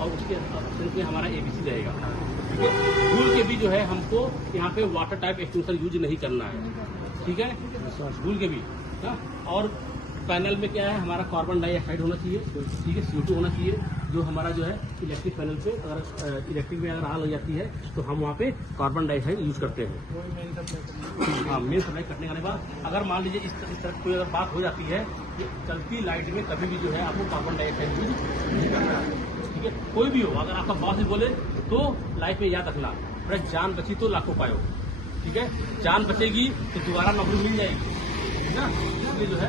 और उसके ऑप्शन में हमारा एबीसी रहेगा। भूल के भी जो है हमको यहाँ पे वाटर टाइप एक्सटेंशन यूज नहीं करना है, ठीक है, भूल के भी। हाँ, और पैनल में क्या है, हमारा कार्बन डाइऑक्साइड होना चाहिए, ठीक है, CO2 होना चाहिए, जो हमारा जो है इलेक्ट्रिक पैनल पे अगर इलेक्ट्रिक में अगर आग लग जाती है तो हम वहाँ पे कार्बन डाइऑक्साइड यूज करते हैं। हाँ, मेन सप्लाई कटने के बाद अगर मान लीजिए इस तरह कोई अगर बात हो जाती है कि चलती लाइट में कभी भी जो है आपको कार्बन डाइऑक्साइड यूज नहीं करना है, ठीक है। कोई भी हो, अगर आपका बॉस भी बोले तो लाइफ में याद रखना, अरे जान बची तो लाखों पायो, ठीक है, जान बचेगी तो दोबारा नौकरी मिल जाएगी, ठीक है। इसलिए जो है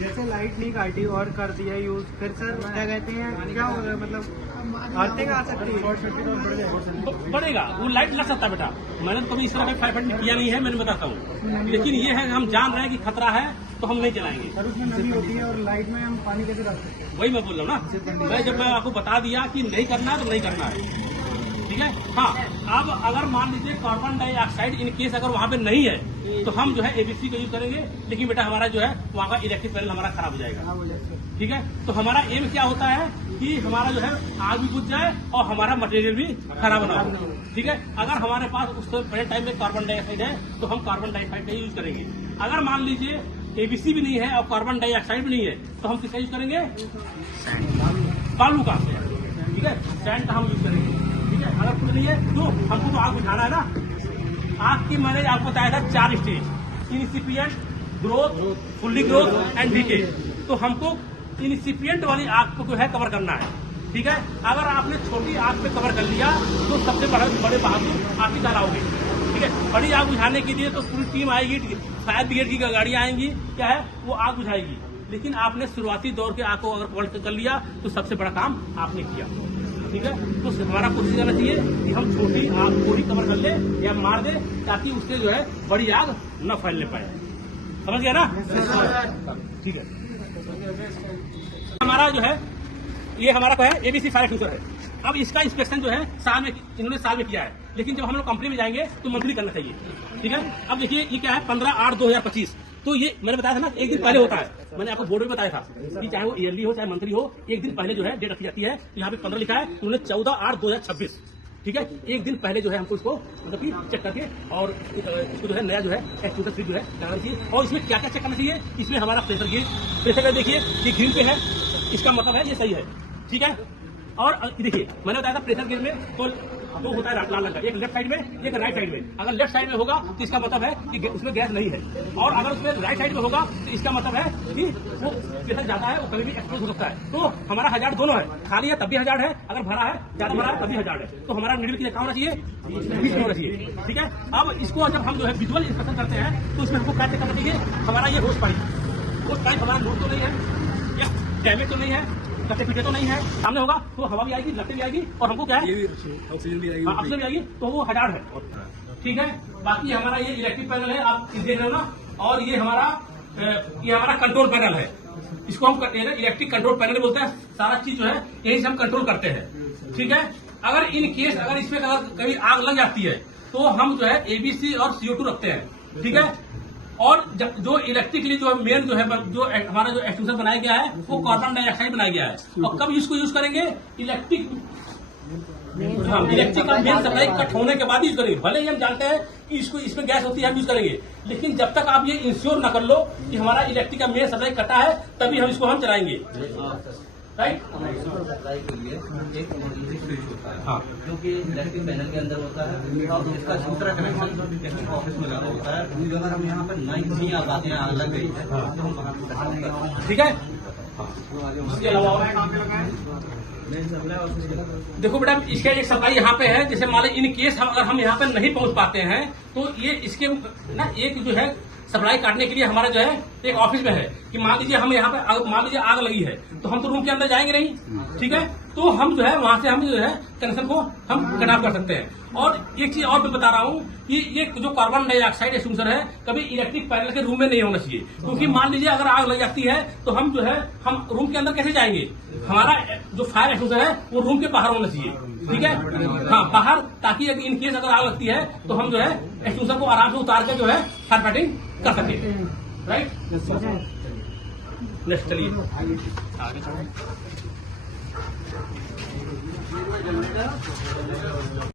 जैसे लाइट नहीं काटी और कर दिया यूज, फिर सर क्या कहते हैं, क्या होगा, मतलब आर्थिक आ सकती है, बढ़ेगा, वो लाइट लग सकता है बेटा। मैंने कभी इस तरह का फाइट किया नहीं है, मैंने बताता हूँ, लेकिन ये है हम जान रहे हैं कि खतरा है तो हम नहीं चलाएंगे। सर उसमें नमी होती है और लाइट में हम पानी कैसे डाल सकते हैं? वही मैं बोल रहा हूँ ना, मैं जब मैं आपको बता दिया कि नहीं करना है तो नहीं करना है, ठीक है। हाँ, अब अगर मान लीजिए कार्बन डाइऑक्साइड इन केस अगर वहाँ पे नहीं है तो हम जो है एबीसी का यूज करेंगे, लेकिन बेटा हमारा जो है वहाँ का इलेक्ट्रिक पैनल हमारा खराब हो जाएगा, ठीक है। तो हमारा एम क्या होता है कि हमारा जो है आग भी बुझ जाए और हमारा मटेरियल भी खराब ना हो, ठीक है। अगर हमारे पास उस पहले टाइम में कार्बन डाइऑक्साइड है तो हम कार्बन डाइऑक्साइड का यूज करेंगे। अगर मान लीजिए एबीसी भी नहीं है और कार्बन डाइऑक्साइड भी नहीं है तो हम किसका यूज करेंगे, बालू का, ठीक है, सैंड का हम यूज करेंगे, ठीक है। अगर कुछ नहीं है तो हमको तो आग बुझाना है ना। आग की मैंने आपको बताया था 4 stage, incipient, growth, fully growth and decay. तो हमको इनिसिपिएंट वाली आग को जो है कवर करना है, ठीक है। अगर आपने छोटी आग पे कवर कर लिया तो सबसे बड़े बहादुर आप ही कहलाओगे, ठीक है। बड़ी आग बुझाने के लिए तो पूरी टीम आएगी, फायर ब्रिगेड की गाड़ियां आएंगी, क्या है, वो आग बुझाएगी। लेकिन आपने शुरुआती दौर के आग को अगर कवर कर लिया तो सबसे बड़ा काम आपने किया, ठीक है। तो हमारा कोशिश करना चाहिए कि हम छोटी आग को ही कवर कर ले या मार दे, ताकि उससे जो है बड़ी आग न फैलने पाए, समझ गया ना, ठीक है। हमारा जो है ये हमारा क्या है, एबीसी फायर एक्सटिंग्विशर है। अब इसका इंस्पेक्शन जो है इन्होंने साल में किया है, लेकिन जब हम लोग कंपनी में जाएंगे तो मंथली करना चाहिए, ठीक है। अब देखिए ये क्या है, 15/8/2025, तो ये मैंने बताया था ना, एक दिन पहले होता है, मैंने आपको बोर्ड में बताया था कि चाहे वो ईयरली हो चाहे मंथली हो, एक दिन पहले जो है डेट रखी जाती है। यहाँ पे 15 लिखा है, उन्होंने 14/8/2026, ठीक है। एक दिन पहले जो है हमको इसको मतलब कि चेक करके और इसको जो है नया जो है एक्सटिंग्विशर स्विच जो है लगाना चाहिए। और इसमें क्या क्या चेक करना चाहिए, इसमें हमारा प्रेशर गेज देखिए ये ग्रीन पे है, इसका मतलब है ये सही है, ठीक है। और देखिए मैंने बताया था प्रेशर गेज में तो दो होता है लाल रंग का, एक लेफ्ट साइड में एक राइट साइड में। अगर लेफ्ट साइड में होगा तो इसका मतलब है कि उसमें गैस नहीं है, और अगर उसमें राइट साइड में होगा तो इसका मतलब है कि वो प्रेशर ज्यादा है, वो कभी भी एक्सप्लोड हो सकता है। तो हमारा हजार्ड दोनों है, खाली है तब भी हजार्ड है, अगर भरा है ज्यादा भरा है तभी हजार्ड है। तो हमारा नीडल कितना होना चाहिए, बीच में होना चाहिए, ठीक है। अब इसको जब हम जो है विजुअल इंस्पेक्शन करते हैं तो इसमें हमको क्या चेक करना चाहिए, हमारा ये होस पाइप हमारा लूज तो नहीं है, या डैमेज तो नहीं है, कटे पीटे तो नहीं है, सामने होगा तो हवा भी आएगी, लगते भी आएगी, और हमको क्या है ऑक्सीजन भी आएगी, ऑक्सीजन भी आएगी, तो वो हजार्ड है, ठीक है। बाकी हमारा ये इलेक्ट्रिक पैनल है, आप देख रहे हो ना, और ये हमारा कंट्रोल पैनल है, इसको हम इलेक्ट्रिक कंट्रोल पैनल बोलते हैं। सारा चीज जो है यही से हम कंट्रोल करते हैं, ठीक है। अगर इन केस अगर इसमें अगर कभी आग लग जाती है तो हम जो है एबीसी और CO2 रखते हैं, ठीक है। और जो इलेक्ट्रिकली जो मेन जो है जो हमारा जो एक्सटेंशन बनाया गया है वो कार्बन डाइऑक्साइड बनाया गया है। और कब इसको यूज करेंगे, इलेक्ट्रिक का मेन सप्लाई कट होने के बाद यूज करेंगे। भले ही हम जानते हैं कि इसमें गैस होती है, हम यूज करेंगे, लेकिन जब तक आप ये इंश्योर न कर लो कि हमारा इलेक्ट्रिक का मेन सप्लाई कटा है तभी हम इसको हम चलाएंगे, राइट। सप्लाई के लिए एक इमरजेंसी स्विच होता है, हाँ, जो कि इलेक्ट्रिक पैनल के अंदर होता है, और इसका दूसरा कनेक्शन ऑफिस में लगा होता है। अगर हम यहाँ पर नहीं आ पाते हैं, आग लग गई है, तो हम वहाँ पर कनेक्ट करते हैं, ठीक है। इसके अलावा देखो बेटा, इसका एक सप्लाई यहाँ पे है, जैसे मान लो इन केस अगर हम यहाँ पे नहीं पहुंच पाते हैं तो ये इसके ना एक जो है सप्लाई काटने के लिए हमारा जो है एक ऑफिस में है कि मान लीजिए हम यहाँ पे मान लीजिए आग लगी है तो हम तो रूम के अंदर जाएंगे नहीं, ठीक है। तो हम जो है वहां से हम जो है कनेक्शन को हम कट ऑफ कर सकते हैं। और एक चीज और मैं बता रहा हूँ कि ये जो कार्बन डाइऑक्साइड एक्सटेंशन है कभी इलेक्ट्रिक पैनल के रूम में नहीं होना चाहिए, क्योंकि मान लीजिए अगर आग लग जाती है तो हम जो है हम रूम के अंदर कैसे जाएंगे, हमारा जो फायर एक्सटेंशन है वो रूम के बाहर होना चाहिए, ठीक है। हाँ, बाहर, ताकि इन केस अगर आग लगती है तो हम जो है एक्सटेंशन को आराम से उतार के जो है फायर फाइटिंग कर सके, राइट। नेक्स्ट चलिए आगे।